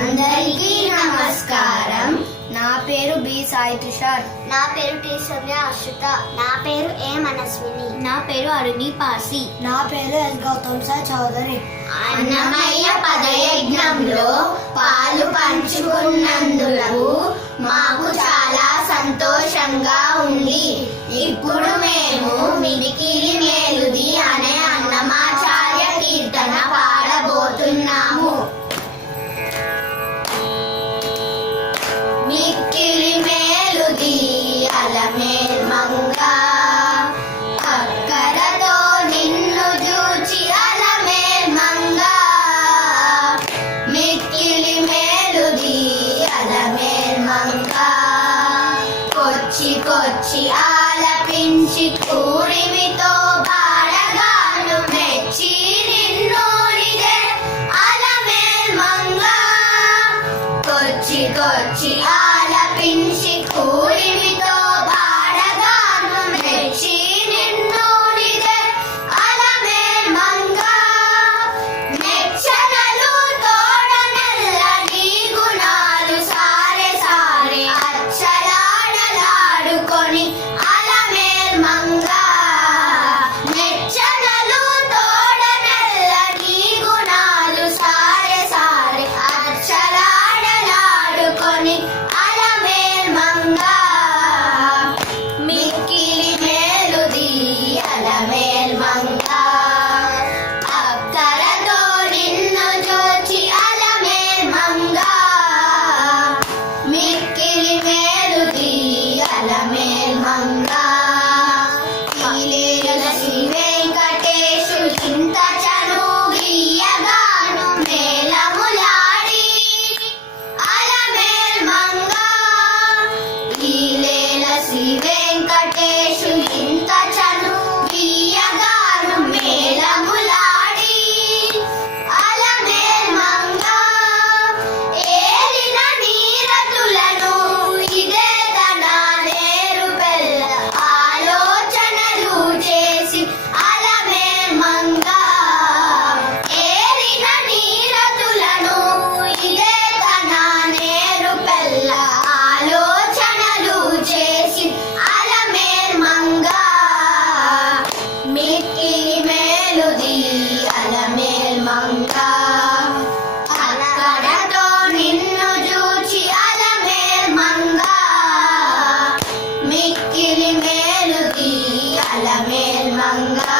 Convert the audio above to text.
అందరికీ నమస్కారం. నా పేరు బి సాయి తుషార్. నా పేరు టి సంధ్య అశ్రుత నా పేరు ఏ మనస్విని. నా పేరు అరుణి పాసి నా పేరు ఎస్ గౌతమ్ సాయి చౌదరి. అన్నమయ్య పదయజ్ఞంలో పాలు పంచుకున్నందుకు మాకు చాలా సంతోషంగా ఉంది. ఇప్పుడు మేము మిడికిరి మేలుది పెంచి కూరిమితో బాడగాను మెచ్చి నిన్నోనిదే అలమేల్ మంగ. కొచ్చి కొచ్చి ఆలపించి కూరిమితో బాడగాను మెచ్చి నిన్నోనిదే అలమేల్ మంగ. మెచ్చనలు తోడనల్ల నీ గుణాలు సారే సారే అచ్చలాడలాడుకొని Sonic. అల మేల్మంక అక్కడతో నిన్ను చూచి అల మేల్మంగ మిక్కిలి మేలుకి అల మేల్మంగా